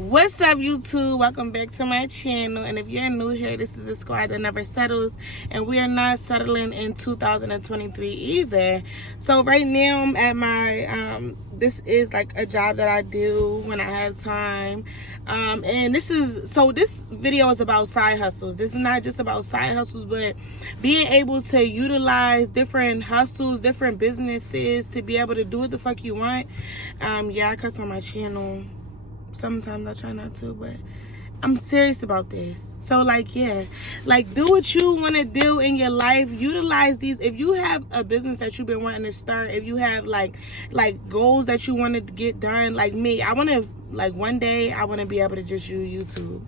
What's up, YouTube? Welcome back to my channel. And if you're new here, this is the squad that never settles, and we are not settling in 2023 either. So right now I'm at my this is like a job that I do when I have time, and this video is about side hustles. This is not just about side hustles, but being able to utilize different hustles, different businesses to be able to do what the fuck you want. Yeah, I cuss on my channel. Sometimes I try not to, but I'm serious about this. So yeah, do what you want to do in your life. Utilize these. If you have a business that you've been wanting to start, if you have like goals that you want to get done, like me, I want to one day I want to be able to just use YouTube.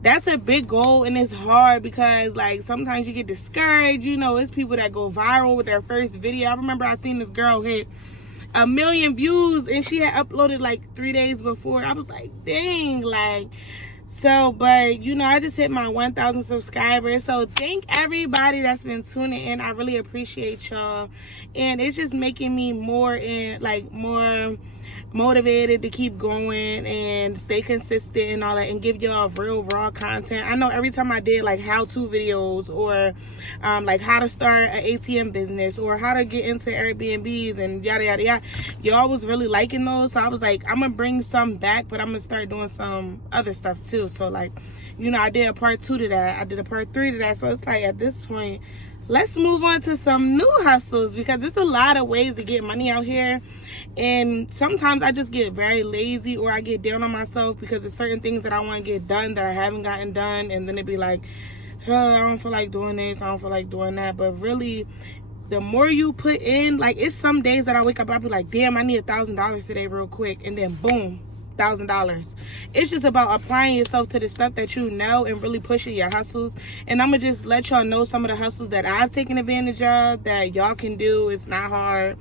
That's a big goal, and it's hard because sometimes you get discouraged. It's people that go viral with their first video. I remember I seen this girl hit 1 million views and she had uploaded 3 days before. I was like, dang, but I just hit my 1,000 subscribers. So thank everybody that's been tuning in. I really appreciate y'all, and it's just making me more motivated to keep going and stay consistent and all that, and give y'all real raw content. I know every time I did how-to videos or how to start an ATM business or how to get into Airbnbs and yada yada yada, y'all was really liking those. So I was like, I'm gonna bring some back, but I'm gonna start doing some other stuff too. So I did a part 2 to that, I did a part 3 to that. So it's at this point, let's move on to some new hustles, because there's a lot of ways to get money out here. And sometimes I just get very lazy, or I get down on myself because there's certain things that I want to get done that I haven't gotten done. And then it'd be I don't feel like doing this, I don't feel like doing that. But really, the more you put in, it's some days that I wake up, I'll be like, damn, I need $1,000 today real quick. And then boom, $1,000. It's just about applying yourself to the stuff that you know and really pushing your hustles. And I'm gonna just let y'all know some of the hustles that I've taken advantage of that y'all can do. It's not hard.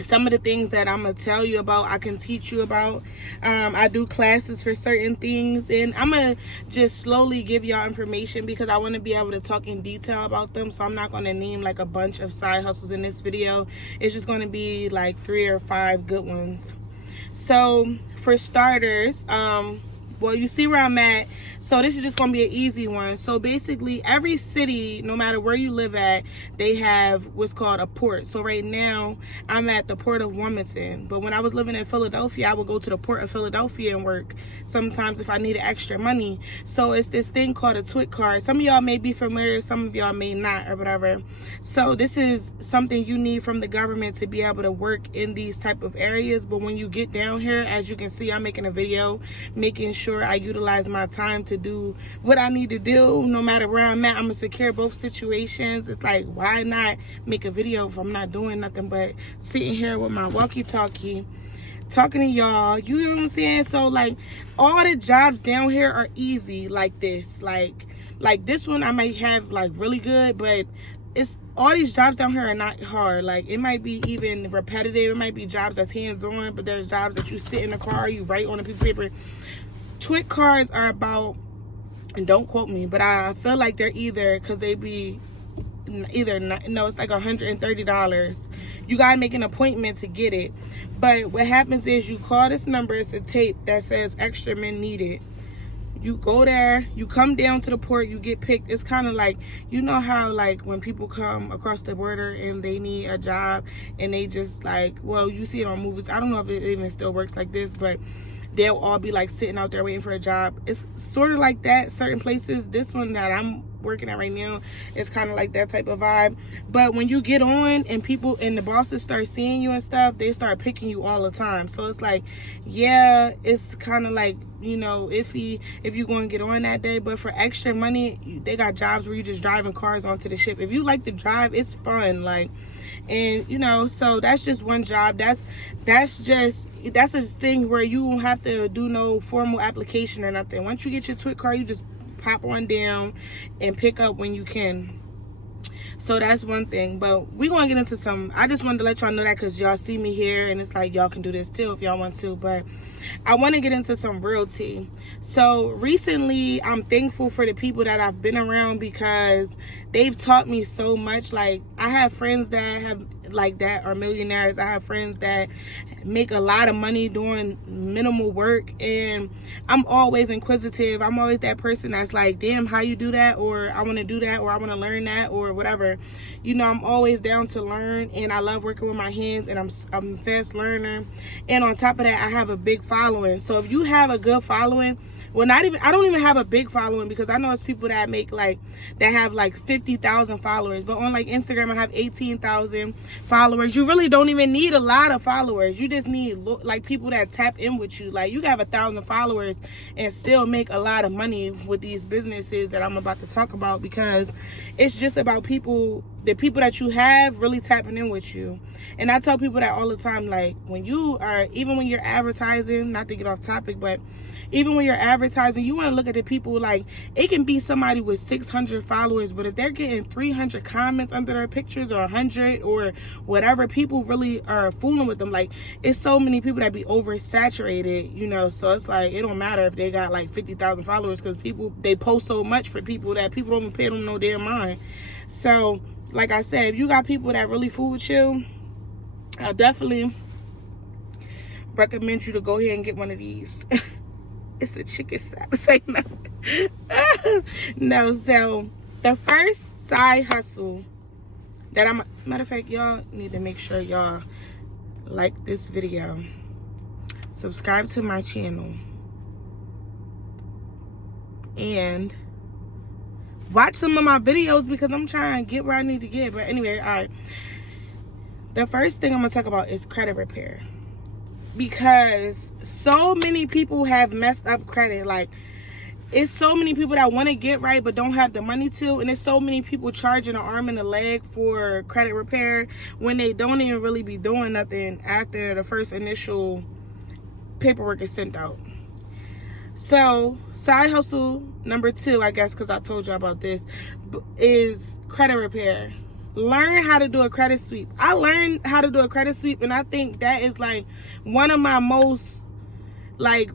Some of the things that I'm gonna tell you about, I can teach you about. I do classes for certain things, and I'm gonna just slowly give y'all information because I want to be able to talk in detail about them. So I'm not gonna name a bunch of side hustles in this video. It's just gonna be 3 or 5 good ones. So for starters, well, you see where I'm at. So this is just going to be an easy one. So basically, every city, no matter where you live at, they have what's called a port. So right now, I'm at the Port of Wilmington. But when I was living in Philadelphia, I would go to the Port of Philadelphia and work sometimes if I needed extra money. So it's this thing called a TWIC card. Some of y'all may be familiar, some of y'all may not, or whatever. So this is something you need from the government to be able to work in these type of areas. But when you get down here, as you can see, I'm making a video making sure I utilize my time to do what I need to do. No matter where I'm at, I'm gonna secure both situations. It's why not make a video if I'm not doing nothing but sitting here with my walkie-talkie talking to y'all? You know what I'm saying? So all the jobs down here are easy like this. Like this one I might have really good, but it's all these jobs down here are not hard. It might be even repetitive. It might be jobs that's hands-on, but there's jobs that you sit in the car, you write on a piece of paper. TWIC cards are about, and don't quote me, but I feel like they're either, because they be either no, it's $130. You gotta make an appointment to get it. But what happens is you call this number, it's a tape that says extra men needed. You go there, you come down to the port, you get picked. It's kind of you know how when people come across the border and they need a job and they just well, you see it on movies. I don't know if it even still works like this, but they'll all be sitting out there waiting for a job. It's sort of like that certain places. This one that I'm working at right now is kind of like that type of vibe. But when you get on and people and the bosses start seeing you and stuff, they start picking you all the time. So it's yeah, it's kind of iffy if you're going to get on that day. But for extra money, they got jobs where you just driving cars onto the ship. If you like to drive, it's fun. And so that's just one job. That's a thing where you don't have to do no formal application or nothing. Once you get your TWIC card, you just pop on down and pick up when you can. So that's one thing. But we're gonna get into some, I just wanted to let y'all know that because y'all see me here and it's y'all can do this too if y'all want to. But I want to get into some real tea. So recently, I'm thankful for the people that I've been around because they've taught me so much. I have friends that have like that are millionaires. I have friends that make a lot of money doing minimal work, and I'm always inquisitive. I'm always that person that's like, damn, how you do that, or I want to do that, or I want to learn that, or whatever. You know, I'm always down to learn, and I love working with my hands, and I'm a fast learner. And on top of that, I have a big following. So if you have a good following, well, I don't even have a big following, because I know it's people that have like 50,000 followers, but on like Instagram I have 18,000 followers. You really don't even need a lot of followers. You just need like people that tap in with you. Like, you can have 1,000 followers and still make a lot of money with these businesses that I'm about to talk about, because it's just about the people that you have really tapping in with you. And I tell people that all the time, like, even when you're advertising, not to get off topic, but even when you're advertising, you want to look at the people. Like, it can be somebody with 600 followers, but if they're getting 300 comments under their pictures, or 100 or whatever, people really are fooling with them. Like, it's so many people that be oversaturated, you know, so it's like, it don't matter if they got like 50,000 followers, because they post so much for people that people don't even pay them no damn mind. So like I said, if you got people that really fool with you, I definitely recommend you to go ahead and get one of these. It's a chicken salad. Say no. No, so the first side hustle that matter of fact, y'all need to make sure y'all like this video, subscribe to my channel, and watch some of my videos, because I'm trying to get where I need to get. But anyway, all right. The first thing I'm going to talk about is credit repair. Because so many people have messed up credit. Like, it's so many people that want to get right but don't have the money to. And there's so many people charging an arm and a leg for credit repair when they don't even really be doing nothing after the first initial paperwork is sent out. So, side hustle number 2, I guess, because I told you about this, is credit repair. Learn how to do a credit sweep. I learned how to do a credit sweep, and I think that is like one of my most like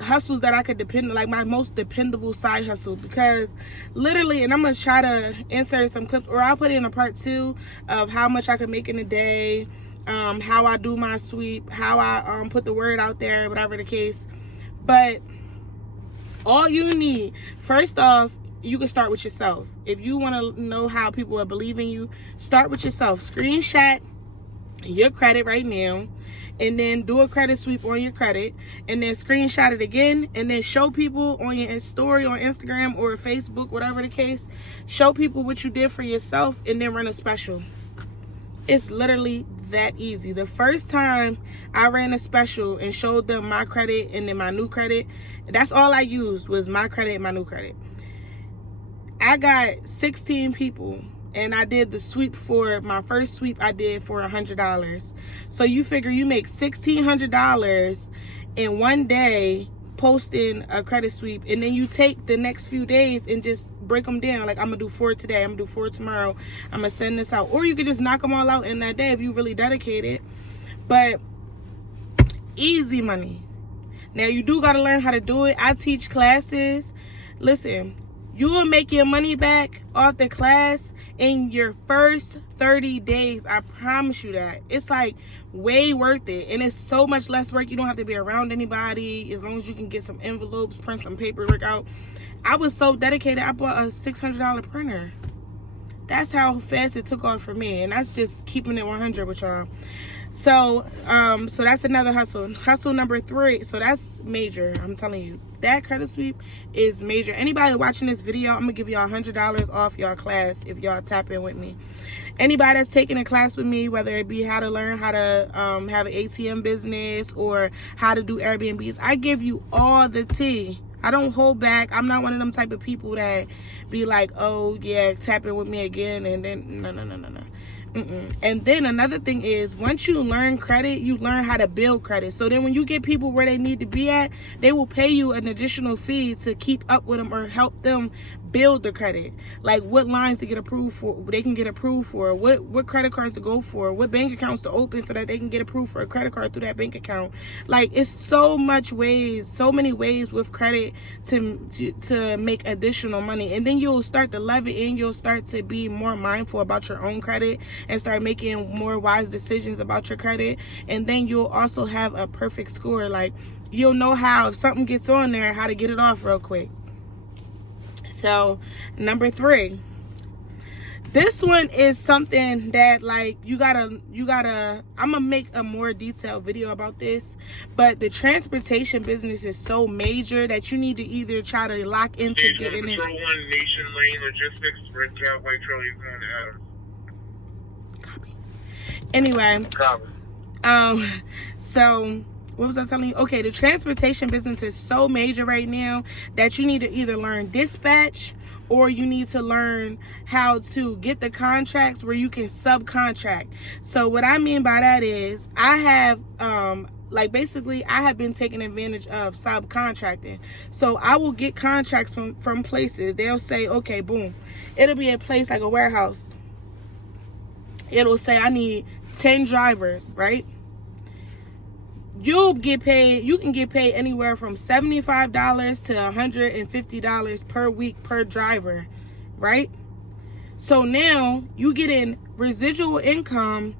hustles that I could depend on, like my most dependable side hustle, because literally, and I'm gonna try to insert some clips, or I'll put it in a part 2 of how much I could make in a day, how I do my sweep, how I put the word out there, whatever the case. But all you need, first off, you can start with yourself. If you want to know how people are believing you, start with yourself. Screenshot your credit right now, and then do a credit sweep on your credit, and then screenshot it again, and then show people on your story on Instagram or Facebook, whatever the case. Show people what you did for yourself, and then run a special. It's literally that easy. The first time I ran a special and showed them my credit and then my new credit, that's all I used was my credit and my new credit. I got 16 people, and I did the sweep for my first sweep I did for $100. So you figure you make $1,600 in one day posting a credit sweep, and then you take the next few days and just break them down. Like, I'm gonna do 4 today, I'm gonna do 4 tomorrow, I'm gonna send this out. Or you could just knock them all out in that day if you really dedicated. But easy money. Now, you do gotta learn how to do it. I teach classes. Listen, you will make your money back off the class in your first 30 days. I promise you that. It's like way worth it. And it's so much less work. You don't have to be around anybody. As long as you can get some envelopes, print some paperwork out. I was so dedicated. I bought a $600 printer. That's how fast it took off for me. And that's just keeping it 100 with y'all. So that's another hustle. Hustle number 3. So that's major. I'm telling you, that credit sweep is major. Anybody watching this video, I'm gonna give y'all $100 off y'all class if y'all tap in with me. Anybody that's taking a class with me, whether it be how to learn how to have an ATM business or how to do Airbnbs, I give you all the tea. I don't hold back. I'm not one of them type of people that be like, oh yeah, tap in with me again, and then no. And then another thing is, once you learn credit, you learn how to build credit. So then when you get people where they need to be at, they will pay you an additional fee to keep up with them or help them build the credit. Like what lines to get approved for, they can get approved for, what credit cards to go for, what bank accounts to open so that they can get approved for a credit card through that bank account. Like, it's so many ways with credit to make additional money. And then you'll start to love it, and you'll start to be more mindful about your own credit. and start making more wise decisions about your credit. And then you'll also have a perfect score. Like, you'll know how, if something gets on there, how to get it off real quick. So number 3, this one is something that, like, you gotta, I'm gonna make a more detailed video about this, but the transportation business is so major that you need to either try to lock into getting it. Patrol 1, Nation Lane Logistics, Red Cab, White Trail, you're going to Adams. Copy. Anyway. Copy. So what was I telling you? Okay, the transportation business is so major right now that you need to either learn dispatch, or you need to learn how to get the contracts where you can subcontract. So what I mean by that is, I have basically I have been taking advantage of subcontracting. So I will get contracts from places. They'll say, okay, boom, it'll be a place like a warehouse. It'll say, I need 10 drivers, right? You can get paid anywhere from $75 to $150 per week per driver, right? So now you get in residual income,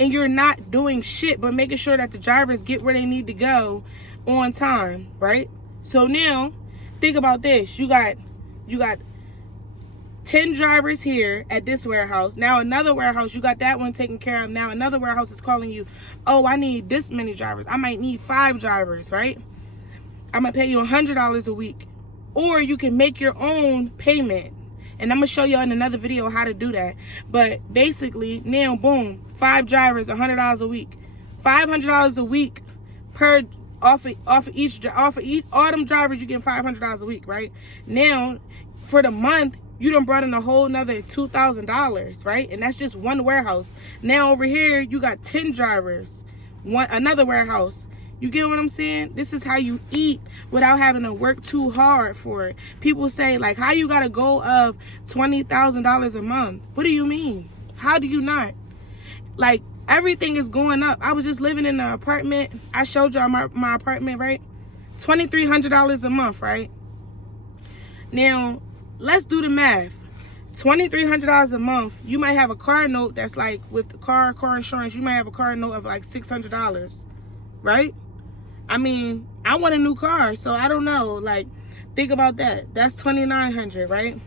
and you're not doing shit but making sure that the drivers get where they need to go on time, right? So now think about this. You got 10 drivers here at this warehouse. Now another warehouse, you got that one taken care of. Now another warehouse is calling you, oh, I need this many drivers. I might need 5 drivers, right? I'm gonna pay you $100 a week. Or you can make your own payment. And I'm gonna show you in another video how to do that. But basically, now boom, 5 drivers, $100 a week. $500 a week per off of all them drivers, you get $500 a week, right? Now for the month, you done brought in a whole nother $2,000, right? And that's just one warehouse. Now over here, you got 10 drivers, another warehouse. You get what I'm saying? This is how you eat without having to work too hard for it. People say, like, how you got a goal of $20,000 a month? What do you mean? How do you not? Like, everything is going up. I was just living in an apartment. I showed y'all my apartment, right? $2,300 a month, right? Now, let's do the math. $2,300 a month. You might have a car note that's like, with the car insurance, you might have a car note of like $600, right? I mean, I want a new car, so I don't know. Like, think about that. That's $2,900, right?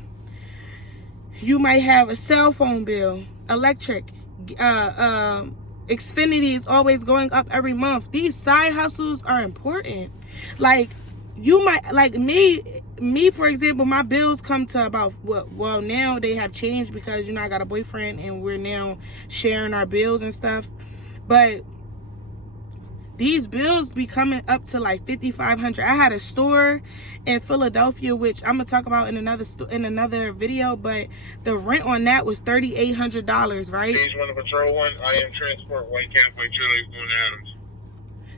You might have a cell phone bill, electric, Xfinity is always going up every month. These side hustles are important. Like, you might, like me for example, my bills come to about, well, now they have changed because, you know, I got a boyfriend and we're now sharing our bills and stuff. But these bills be coming up to like $5,500. I had a store in Philadelphia, which I'm gonna talk about in another video, but the rent on that was $3,800, right? Page 1 of Patrol 1, I am Transport, White Cab, White Trail, going to Adams.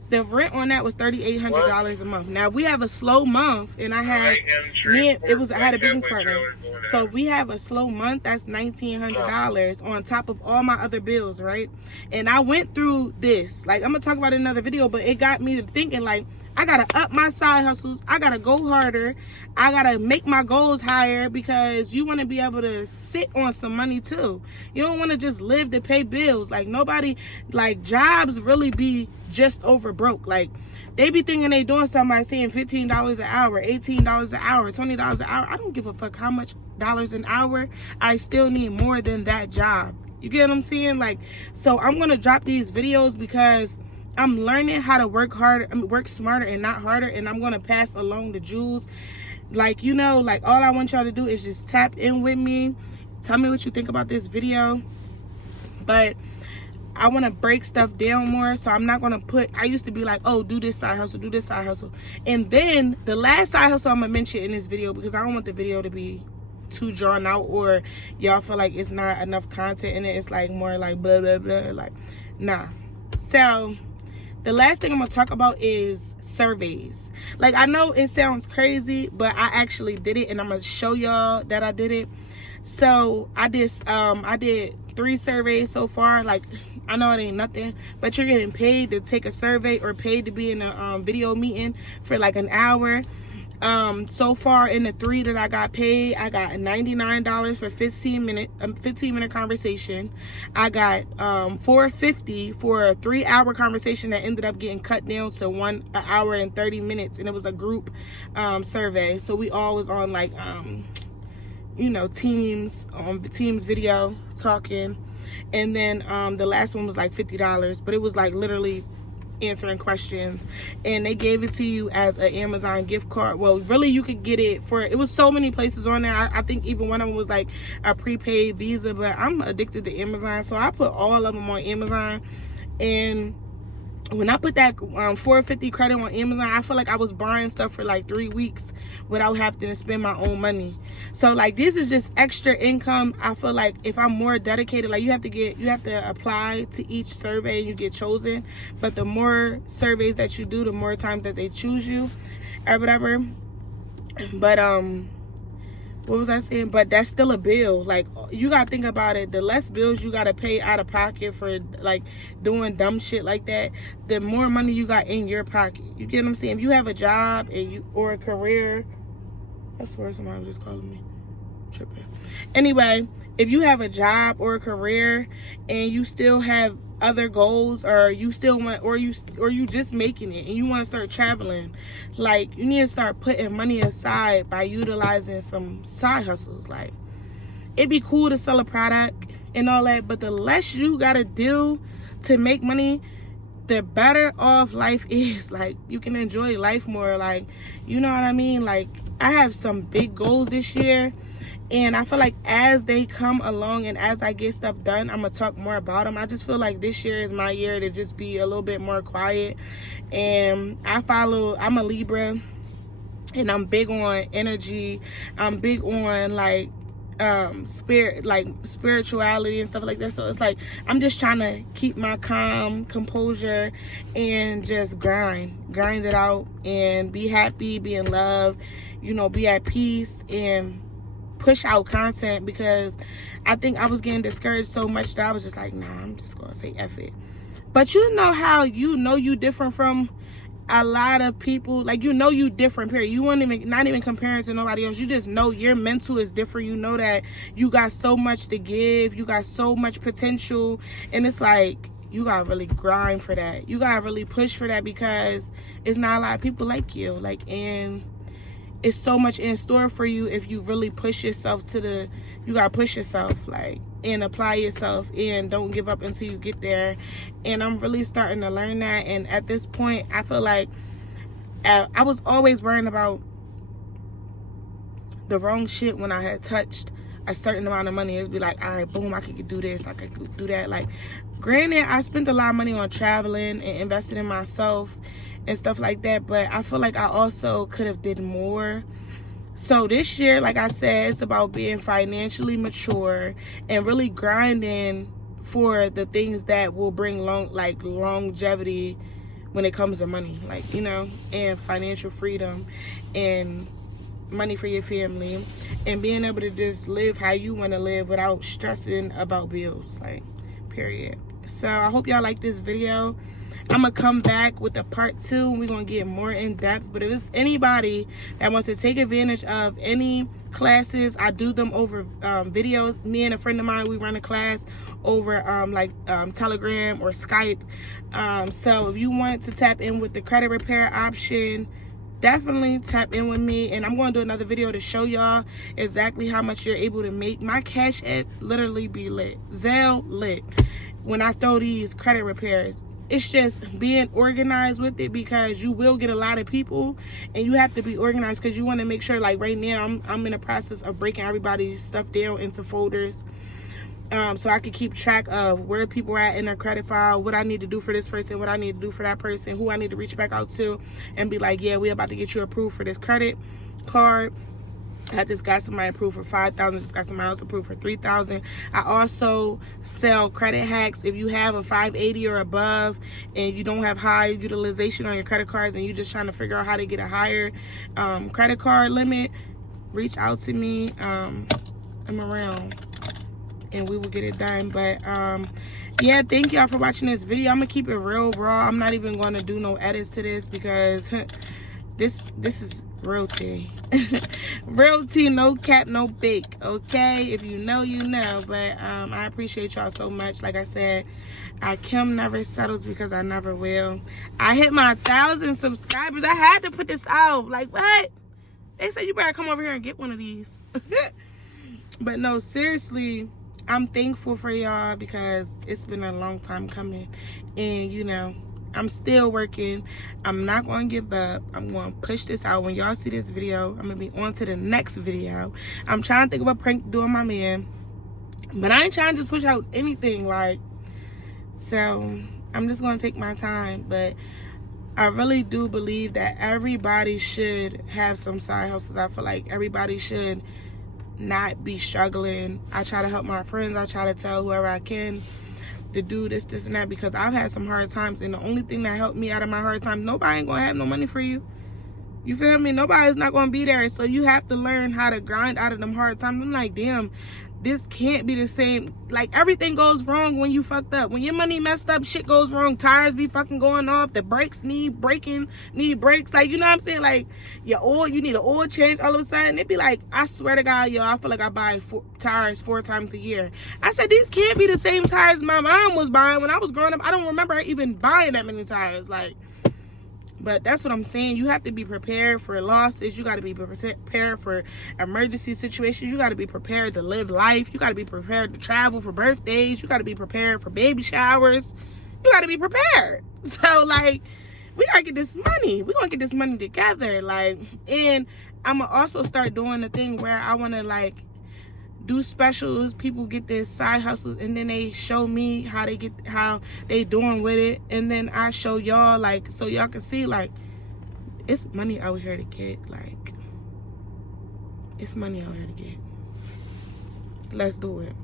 The rent on that was $3,800 a month. Now, if we have a slow month, and I had I had a business partner. So if we have a slow month, that's $1,900 on top of all my other bills, right? And I went through this. Like, I'm gonna talk about it in another video, but it got me to thinking, like, I gotta up my side hustles. I gotta go harder. I gotta make my goals higher, because you want to be able to sit on some money too. You don't want to just live to pay bills. Like, nobody, like, jobs really be just over broke. Like, they be thinking they doing something by saying $15 an hour, $18 an hour, $20 an hour. I don't give a fuck how much dollars an hour. I still need more than that job. You get what I'm saying? Like, so I'm gonna drop these videos because I'm learning how to work harder, work smarter and not harder, and I'm gonna pass along the jewels. Like, you know, like, all I want y'all to do is just tap in with me. Tell me what you think about this video. But I want to break stuff down more, so I'm not going to put, I used to be like, oh, do this side hustle, do this side hustle. And then the last side hustle I'm going to mention in this video, because I don't want the video to be too drawn out, or y'all feel like it's not enough content in it. It's like more like blah, blah, blah. Like, nah. So the last thing I'm going to talk about is surveys. Like, I know it sounds crazy, but I actually did it, and I'm going to show y'all that I did it. So I did 3 surveys so far. Like, I know it ain't nothing, but you're getting paid to take a survey or paid to be in a video meeting for like an hour. So far in the 3 that I got paid, I got $99 for 15-minute conversation. I got $4.50 for a 3-hour conversation that ended up getting cut down to 1 hour and 30 minutes, and it was a group survey. So we all was on like Teams video talking. And then the last one was like $50, but it was like literally answering questions, and they gave it to you as an Amazon gift card. Well, really, you could get it for, it was so many places on there. I think even one of them was like a prepaid Visa, but I'm addicted to Amazon, so I put all of them on Amazon. And when I put that $4.50 credit on Amazon, I feel like I was buying stuff for like 3 weeks without having to spend my own money. So like, this is just extra income. I feel like if I'm more dedicated, like you have to apply to each survey and you get chosen. But the more surveys that you do, the more times that they choose you or whatever. But what was I saying? But that's still a bill. Like, you gotta think about it. The less bills you gotta pay out of pocket for like doing dumb shit like that, the more money you got in your pocket. You get what I'm saying? If you have a job or a career, I swear somebody was just calling me. Tripping. Anyway, if you have a job or a career and you still have other goals, or you still want, or you just making it and you want to start traveling, like, you need to start putting money aside by utilizing some side hustles. Like, it'd be cool to sell a product and all that, but the less you gotta do to make money, the better off life is. Like, you can enjoy life more. Like, you know what I mean? Like, I have some big goals this year, and I feel like as they come along and as I get stuff done, I'm going to talk more about them. I just feel like this year is my year to just be a little bit more quiet. And I'm a Libra, and I'm big on energy. I'm big on like spirit, like spirituality and stuff like that. So it's like, I'm just trying to keep my calm, composure, and just grind it out and be happy, be in love, be at peace, and push out content, because I think I was getting discouraged so much that I was just like, nah, I'm just gonna say F it. But you know how you different from a lot of people, like, you different, period. You won't even, not even comparing to nobody else. You just know your mental is different. You know that you got so much to give, you got so much potential, and it's like, you gotta really grind for that. You gotta really push for that, because it's not a lot of people like you. Like, and it's so much in store for you if you really push yourself you gotta push yourself, like, and apply yourself, and don't give up until you get there. And I'm really starting to learn that. And at this point, I feel like I was always worrying about the wrong shit when I had touched a certain amount of money. It'd be like, all right, boom, I could do this, I could do that. Like, granted, I spent a lot of money on traveling and investing in myself and stuff like that, but I feel like I also could have did more. So this year, like I said, it's about being financially mature and really grinding for the things that will bring longevity when it comes to money, like, and financial freedom and money for your family, and being able to just live how you want to live without stressing about bills, like, period. So I hope y'all like this video. I'm gonna come back with a part 2, and we're gonna get more in depth. But if it's anybody that wants to take advantage of any classes, I do them over video. Me and a friend of mine, we run a class over Telegram or Skype. So if you want to tap in with the credit repair option, definitely tap in with me. And I'm going to do another video to show y'all exactly how much you're able to make. My Cash App literally be lit, Zelle lit, when I throw these credit repairs. It's just being organized with it, because you will get a lot of people, and you have to be organized, because you want to make sure, like right now, I'm in the process of breaking everybody's stuff down into folders, so I can keep track of where people are at in their credit file, what I need to do for this person, what I need to do for that person, who I need to reach back out to, and be like, yeah, we're about to get you approved for this credit card. I just got somebody approved for $5,000. Just got somebody else approved for $3,000. I also sell credit hacks. If you have a 580 or above, and you don't have high utilization on your credit cards, and you're just trying to figure out how to get a higher credit card limit, reach out to me. I'm around, and we will get it done. But yeah, thank y'all for watching this video. I'm gonna keep it real raw. I'm not even going to do no edits to this, because This is real tea. Real tea, no cap, no bake. Okay, if you know, you know. But I appreciate y'all so much. Like I said, Kim never settles because I never will. I hit my 1,000 subscribers. I had to put this out. Like, what? They said you better come over here and get one of these. But no, seriously, I'm thankful for y'all because it's been a long time coming. And, you know, I'm still working. I'm not going to give up. I'm going to push this out. When y'all see this video, I'm going to be on to the next video. I'm trying to think of a prank doing my man. But I ain't trying to just push out anything. Like, so I'm just going to take my time. But I really do believe that everybody should have some side hustles. I feel like everybody should not be struggling. I try to help my friends. I try to tell whoever I can to do this, and that, because I've had some hard times, and the only thing that helped me out of my hard times, nobody ain't gonna have no money for you. You feel me? Nobody's not gonna be there. So you have to learn how to grind out of them hard times. I'm like, damn, this can't be the same. Like, everything goes wrong when you fucked up. When your money messed up, shit goes wrong. Tires be fucking going off. The brakes need brakes. Like, you know what I'm saying? Like, your oil, you need an oil change all of a sudden. It be like, I swear to God, yo, I feel like I buy tires 4 times a year. I said, these can't be the same tires my mom was buying when I was growing up. I don't remember her even buying that many tires. Like, but that's what I'm saying. You have to be prepared for losses. You got to be prepared for emergency situations. You got to be prepared to live life. You got to be prepared to travel for birthdays. You got to be prepared for baby showers. You got to be prepared. So, like, we got to get this money. We're going to get this money together. Like, and I'm going to also start doing the thing where I want to, like, do specials. People get this side hustle, and then they show me how they doing with it, and then I show y'all, like, so y'all can see, like, it's money out here to get. Like, it's money out here to get. Let's do it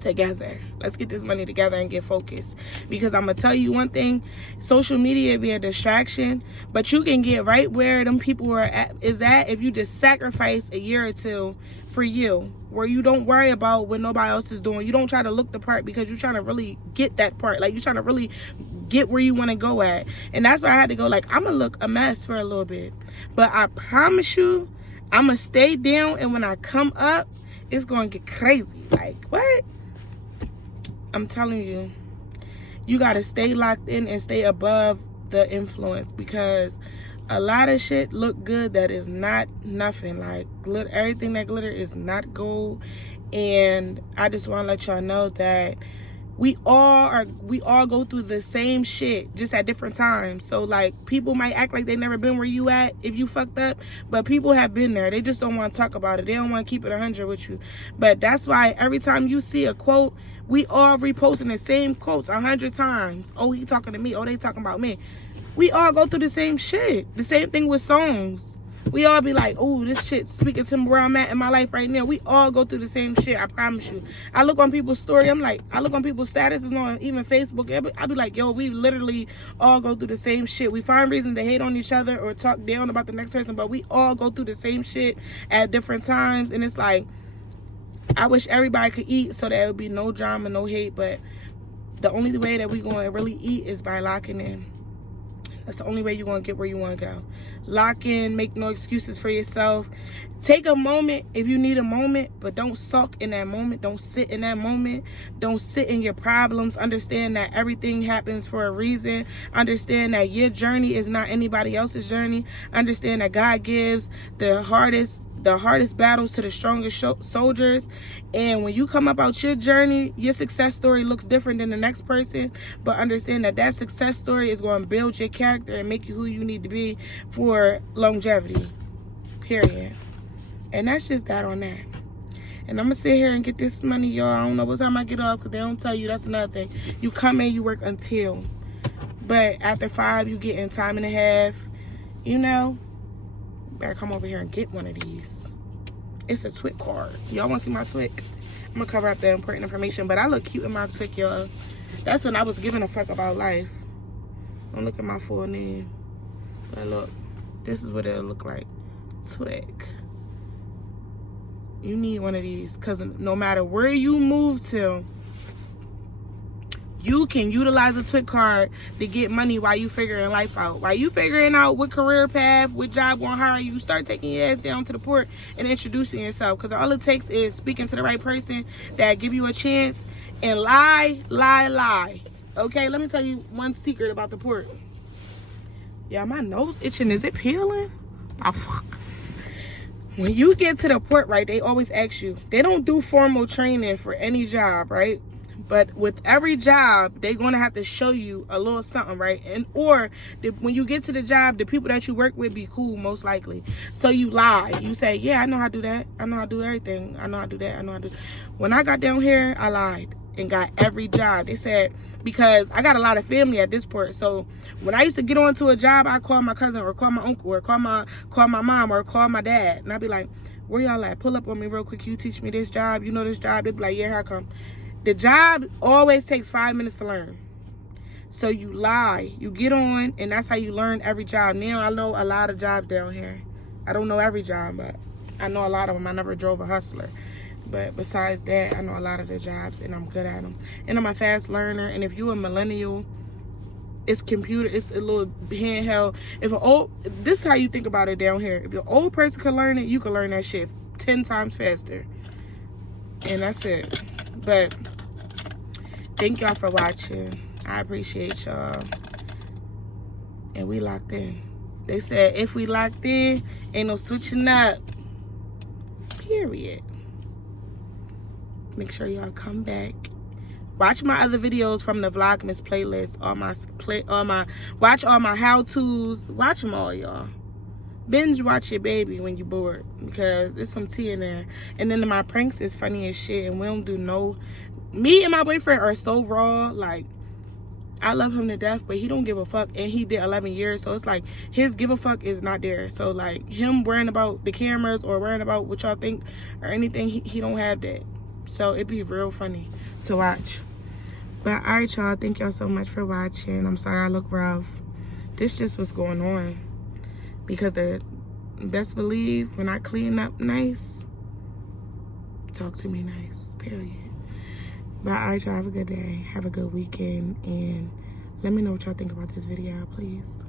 together. Let's get this money together and get focused, because I'm gonna tell you one thing, social media be a distraction, but you can get right where them people is at if you just sacrifice a year or two for you, where you don't worry about what nobody else is doing. You don't try to look the part, because you're trying to really get that part. Like, you're trying to really get where you want to go at. And that's why I had to go, like, I'm gonna look a mess for a little bit, but I promise you, I'm gonna stay down, and when I come up, it's gonna get crazy. Like, what? I'm telling you, you got to stay locked in and stay above the influence, because a lot of shit look good that is not nothing. Like, everything that glitter is not gold. And I just want to let y'all know that we all go through the same shit, just at different times. So, like, people might act like they never been where you at if you fucked up, but people have been there. They just don't want to talk about it. They don't want to keep it 100 with you. But that's why every time you see a quote, we all reposting the same quotes 100 times. Oh, he talking to me. Oh, they talking about me. We all go through the same shit. The same thing with songs. We all be like, oh, this shit speaking to where I'm at in my life right now. We all go through the same shit, I promise you. I look on people's story, I look on people's statuses on even Facebook. I be like, yo, we literally all go through the same shit. We find reasons to hate on each other or talk down about the next person, but we all go through the same shit at different times. And it's like, I wish everybody could eat so that it would be no drama, no hate, but the only way that we going to really eat is by locking in. That's the only way you're going to get where you want to go. Lock in, make no excuses for yourself. Take a moment if you need a moment, but don't sulk in that moment. Don't sit in that moment. Don't sit in your problems. Understand that everything happens for a reason. Understand that your journey is not anybody else's journey. Understand that God gives the hardest battles to the strongest soldiers. And when you come up out your journey, your success story looks different than the next person, but understand that success story is going to build your character and make you who you need to be for longevity, period. And that's just that on that. And I'm gonna sit here and get this money, y'all. I don't know what time I get off, because they don't tell you. That's another thing. You come in, you work until, but after 5 you get in time and a half. You know, better come over here and get one of these. It's a Twik card. Y'all want to see my Twik? I'm gonna cover up the important information, but I look cute in my Twik, y'all. That's when I was giving a fuck about life. Don't look at my full name, but look, this is what it'll look like. Twik. You need one of these, because no matter where you move to, You can utilize a TWIC card to get money while you figuring life out. While you figuring out what career path, what job gonna hire you, start taking your ass down to the port and introducing yourself. Because all it takes is speaking to the right person that give you a chance and lie. Okay, let me tell you one secret about the port. Yeah, my nose itching. Is it peeling? Oh, fuck. When you get to the port, right, they always ask you. They don't do formal training for any job, right? But with every job, they're going to have to show you a little something, right? And when you get to the job, the people that you work with be cool, most likely. So you lie. You say, yeah, I know how to do that. I know how to do everything. I know how to do that. I know how to do. When I got down here, I lied and got every job. They said, because I got a lot of family at this port. So when I used to get onto a job, I call my cousin or call my uncle or call my mom or call my dad. And I'd be like, where y'all at? Pull up on me real quick. You teach me this job. You know this job? They'd be like, yeah, here I come. The job always takes 5 minutes to learn. So you lie, you get on, and that's how you learn every job. Now I know a lot of jobs down here. I don't know every job, but I know a lot of them. I never drove a Hustler. But besides that, I know a lot of the jobs, and I'm good at them. And I'm a fast learner, and if you're a millennial, it's computer, it's a little handheld. This is how you think about it down here. If your old person can learn it, you can learn that shit 10 times faster. And that's it. But thank y'all for watching. I appreciate y'all. And we locked in. They said if we locked in, ain't no switching up. Period. Make sure y'all come back. Watch my other videos from the Vlogmas playlist. Watch all my how-tos. Watch them all, y'all. Binge watch your baby when you're bored, because there's some tea in there. And then my pranks is funny as shit, and we don't do no. Me and my boyfriend are so raw. Like, I love him to death, but he don't give a fuck, and he did 11 years, so it's like his give a fuck is not there. So like him worrying about the cameras or worrying about what y'all think or anything, he don't have that. So it'd be real funny to watch. But all right, y'all, thank y'all so much for watching. I'm sorry I look rough. This just what's going on. Because best believe when I clean up nice, talk to me nice, period. But all right, y'all, have a good day. Have a good weekend. And let me know what y'all think about this video, please.